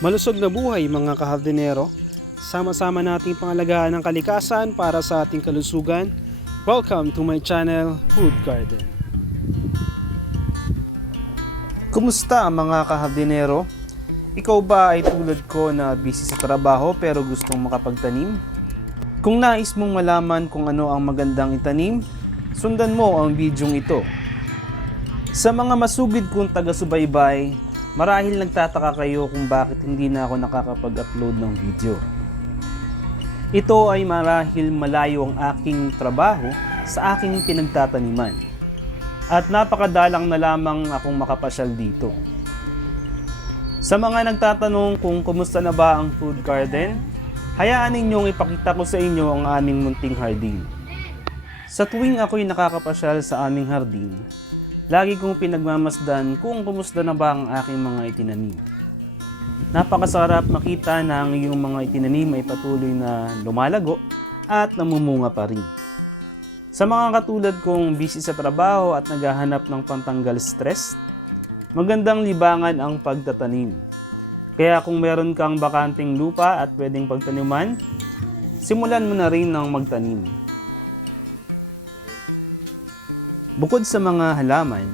Malusog na buhay mga kahardinero. Sama-sama nating pangalagaan ang kalikasan para sa ating kalusugan. Welcome to my channel, Food Garden. Kumusta mga kahardinero? Ikaw ba ay tulad ko na busy sa trabaho pero gustong makapagtanim? Kung nais mong malaman kung ano ang magandang itanim, sundan mo ang bidyong ito. Sa mga masugid kong taga-subaybay, marahil nagtataka kayo kung bakit hindi na ako nakakapag-upload ng video. Ito ay marahil malayo ang aking trabaho sa aking pinagtataniman. At napakadalang na lamang akong makapasyal dito. Sa mga nagtatanong kung kumusta na ba ang food garden, hayaan ninyong ipakita ko sa inyo ang aming munting hardin. Sa tuwing ako'y nakakapasyal sa aming hardin, lagi kong pinagmamasdan kung kumusta na ba ang aking mga itinanim. Napakasarap makita na ang iyong mga itinanim ay patuloy na lumalago at namumunga pa rin. Sa mga katulad kong busy sa trabaho at naghahanap ng pantanggal stress, magandang libangan ang pagtatanim. Kaya kung meron kang bakanting lupa at pwedeng pagtaniman, simulan mo na rin ng magtanim. Bukod sa mga halaman,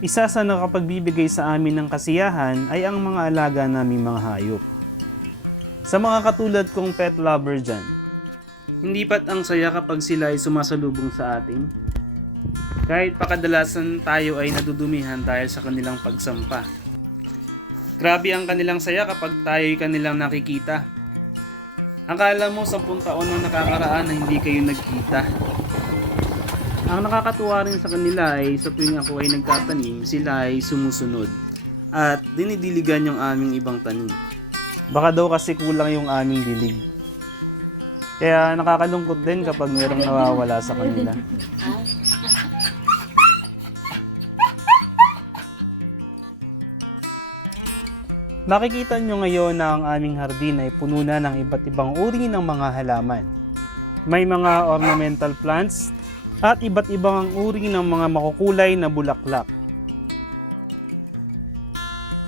isa sa nakapagbibigay sa amin ng kasiyahan ay ang mga alaga naming mga hayop. Sa mga katulad kong pet lover dyan, hindi pat ang saya kapag sila ay sumasalubong sa atin. Kahit pakadalasan tayo ay nadudumihan dahil sa kanilang pagsampa. Grabe ang kanilang saya kapag tayo ay kanilang nakikita. Akala mo 10 taon na nakakaraan na hindi kayo nagkita. Ang nakakatuwa rin sa kanila ay sa tuwing ako ay nagtatanim, sila ay sumusunod at dinidiligan yung aming ibang tanim. Baka daw kasi kulang yung aming dilig. Kaya nakakalungkot din kapag merong nawawala sa kanila. Makikita nyo ngayon na ang aming hardin ay puno na ng iba't ibang uri ng mga halaman. May mga ornamental plants at iba't ibang uri ng mga makukulay na bulaklak.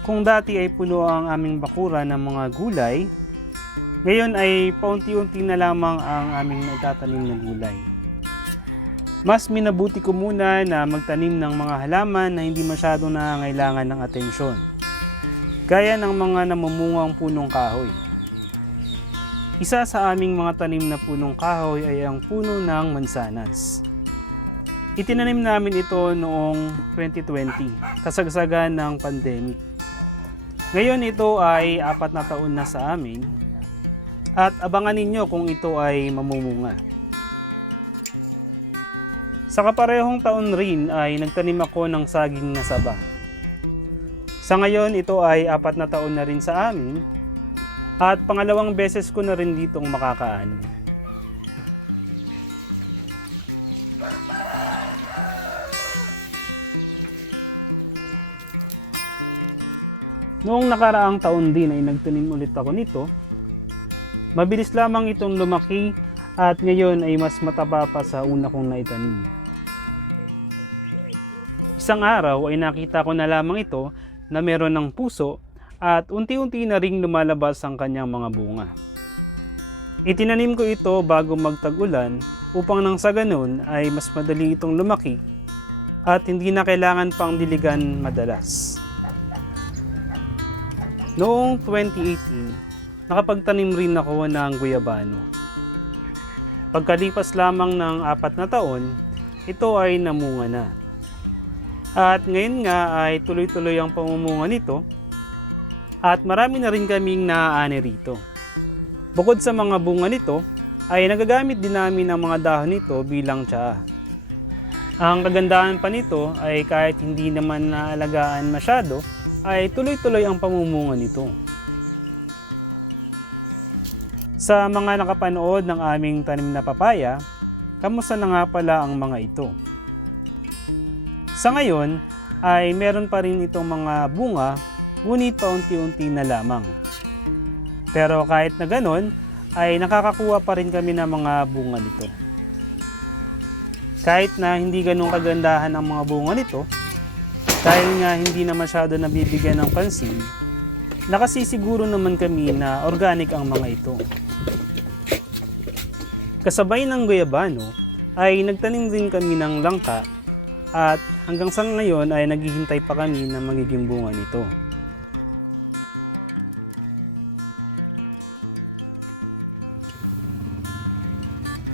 Kung dati ay puno ang aming bakura ng mga gulay, ngayon ay paunti-unti na lamang ang aming naitatanim na gulay. Mas minabuti ko muna na magtanim ng mga halaman na hindi masyadong nangangailangan ng atensyon. Gaya ng mga namumungang punong kahoy. Isa sa aming mga tanim na punong kahoy ay ang puno ng mansanas. Itinanim namin ito noong 2020, kasagsagan ng pandemic. Ngayon ito ay apat na taon na sa amin at abangan ninyo kung ito ay mamumunga. Sa kaparehong taon rin ay nagtanim ako ng saging na saba. Sa ngayon ito ay apat na taon na rin sa amin at pangalawang beses ko na rin ditong makakaano. Noong nakaraang taon din ay nagtanim ulit ako nito. Mabilis lamang itong lumaki at ngayon ay mas mataba pa sa una kong naitanim. Isang araw ay nakita ko na lamang ito na meron ng puso at unti-unti na ring lumalabas ang kanyang mga bunga. Itinanim ko ito bago magtag-ulan upang nang sa ganun ay mas madali itong lumaki at hindi na kailangan pang diligan madalas. Noong 2018, nakapagtanim rin ako ng guyabano. Pagkalipas lamang ng apat na taon, ito ay namunga na. At ngayon nga ay tuloy-tuloy ang pamumunga nito at marami na rin kaming naaani rito. Bukod sa mga bunga nito, ay nagagamit din namin ang mga dahon nito bilang tsaa. Ang kagandahan pa nito ay kahit hindi naman naalagaan masyado, ay tuloy-tuloy ang pamumunga nito. Sa mga nakapanood ng aming tanim na papaya, kamusta na nga pala ang mga ito? Sa ngayon, ay meron pa rin itong mga bunga, ngunit paunti-unti na lamang. Pero kahit na ganon, ay nakakakuha pa rin kami ng mga bunga nito. Kahit na hindi ganun kagandahan ang mga bunga nito, dahil nga hindi na masyado nabibigyan ng pansin, Nakasisiguro naman kami na organic ang mga ito. Kasabay ng guyabano ay nagtanim din kami ng langka at hanggang sa ngayon ay naghihintay pa kami na magiging bunga nito.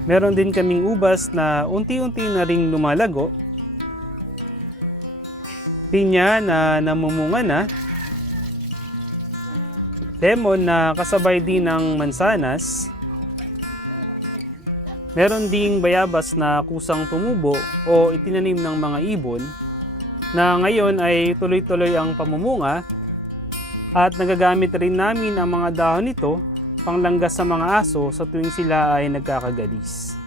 Meron din kaming ubas na unti-unti na ring lumalago. Pinya na namumunga na. Lemon na kasabay din ng mansanas. Meron ding bayabas na kusang tumubo o itinanim ng mga ibon na ngayon ay tuloy-tuloy ang pamumunga at nagagamit rin namin ang mga dahon nito panglanggas sa mga aso sa tuwing sila ay nagkakagalis.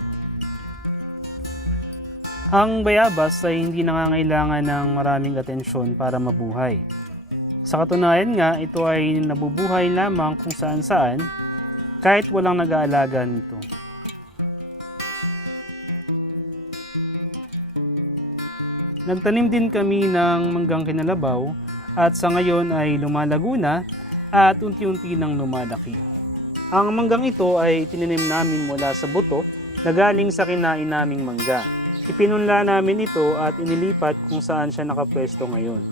Ang bayabas ay hindi nangangailangan ng maraming atensyon para mabuhay. Sa katunayan nga, ito ay nabubuhay lamang kung saan saan kahit walang nag-aalaga nito. Nagtanim din kami ng manggang kinalabaw at sa ngayon ay lumalago na at unti-unti nang lumalaki. Ang manggang ito ay tinanim namin mula sa buto na galing sa kinain naming mangga. Ipinunla namin ito at inilipat kung saan siya nakapwesto ngayon.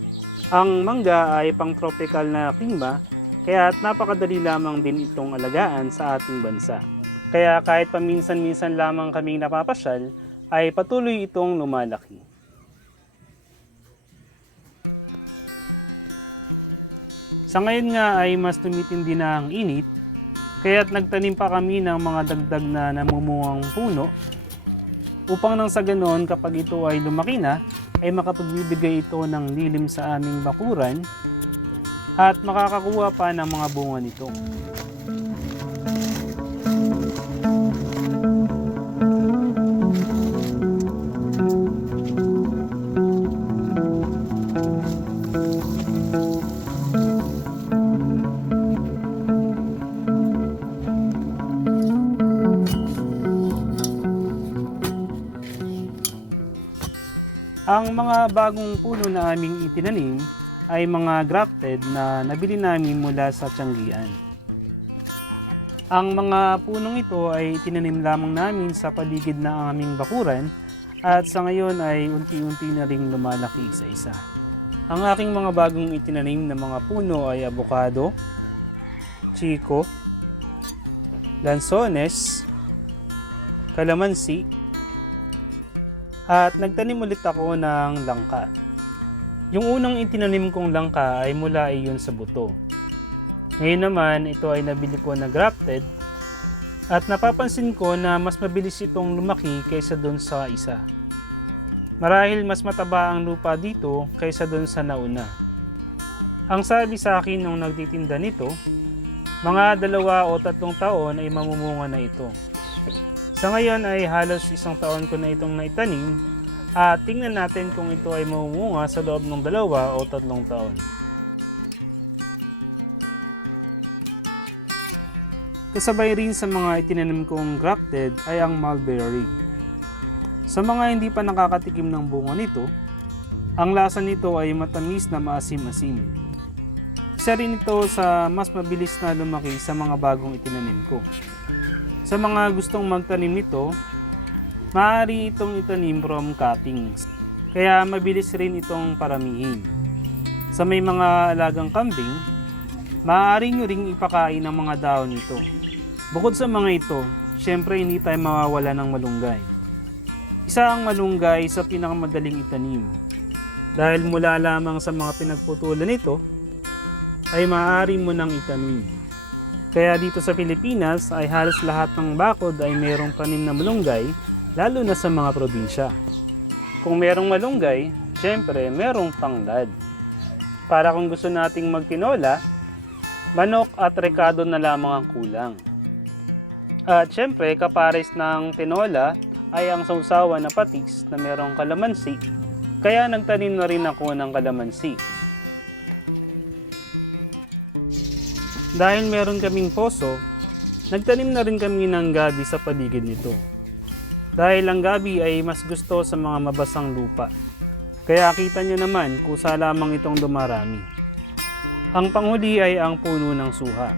Ang mangga ay pang-tropical na klima kaya napakadali lamang din itong alagaan sa ating bansa. Kaya kahit paminsan-minsan lamang kaming napapasyal, ay patuloy itong lumalaki. Sa ngayon nga ay mas tumitindi na ang init, kaya't nagtanim pa kami ng mga dagdag na namumungang puno upang nang sa ganoon kapag ito ay lumaki na, ay makapagbibigay ito ng lilim sa aming bakuran at makakakuha pa ng mga bunga nito. Ang mga bagong puno na aming itinanim ay mga grafted na nabili namin mula sa Tianggian. Ang mga punong ito ay tinanim lamang namin sa paligid ng aming bakuran at sa ngayon ay unti-unti na ring lumalaki isa-isa. Ang aking mga bagong itinanim na mga puno ay avocado, chico, lansones, kalamansi, at nagtanim ulit ako ng langka. Yung unang itinanim kong langka ay mula iyon sa buto. Ngayon naman, ito ay nabili ko na grafted at napapansin ko na mas mabilis itong lumaki kaysa doon sa isa. Marahil mas mataba ang lupa dito kaysa doon sa nauna. Ang sabi sa akin nung nagtitinda nito, mga dalawa o tatlong taon ay mamumunga na ito. Sa ngayon ay halos isang taon ko na itong naitanim at tingnan natin kung ito ay mamumunga sa loob ng dalawa o tatlong taon. Kasabay rin sa mga itinanim kong grafted ay ang mulberry. Sa mga hindi pa nakakatikim ng bunga nito, ang lasa nito ay matamis na maasim-asim. Isa rin ito sa mas mabilis na lumaki sa mga bagong itinanim ko. Sa mga gustong magtanim nito, maaari itong itanim from cuttings. Kaya mabilis rin itong paramihin. Sa may mga alagang kambing, maaari nyo ring ipakain ang mga dahon nito. Bukod sa mga ito, syempre hindi tayo mawawala ng malunggay. Isa ang malunggay sa pinakamadaling itanim. Dahil mula lamang sa mga pinagputulan nito, ay maaari mo nang itanim. Kaya dito sa Pilipinas ay halos lahat ng bakod ay mayroong tanim na malunggay, lalo na sa mga probinsya. Kung merong malunggay, syempre merong tanglad. Para kung gusto nating magtinola, manok at rekado na lamang ang kulang. At syempre, kapares ng tinola ay ang sausawa na patis na merong kalamansi, kaya nagtanim na rin ako ng kalamansi. Dahil meron kaming poso, nagtanim na rin kami ng gabi sa paligid nito. Dahil ang gabi ay mas gusto sa mga mabasang lupa. Kaya kita nyo naman kusa lamang itong dumarami. Ang panghuli ay ang puno ng suha.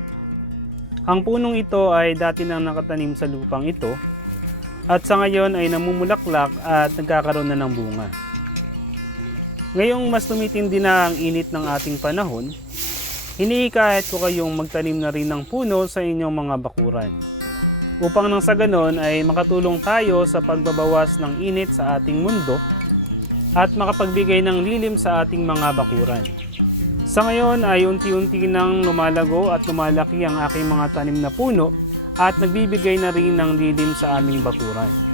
Ang punong ito ay dati nang nakatanim sa lupang ito at sa ngayon ay namumulaklak at nagkakaroon na ng bunga. Ngayong mas tumitindi na ang init ng ating panahon, hiniikahit ko kayong magtanim na rin ng puno sa inyong mga bakuran. Upang nang sa ganon ay makatulong tayo sa pagbabawas ng init sa ating mundo at makapagbigay ng lilim sa ating mga bakuran. Sa ngayon ay unti-unti nang lumalago at lumalaki ang aking mga tanim na puno at nagbibigay na rin ng lilim sa aming bakuran.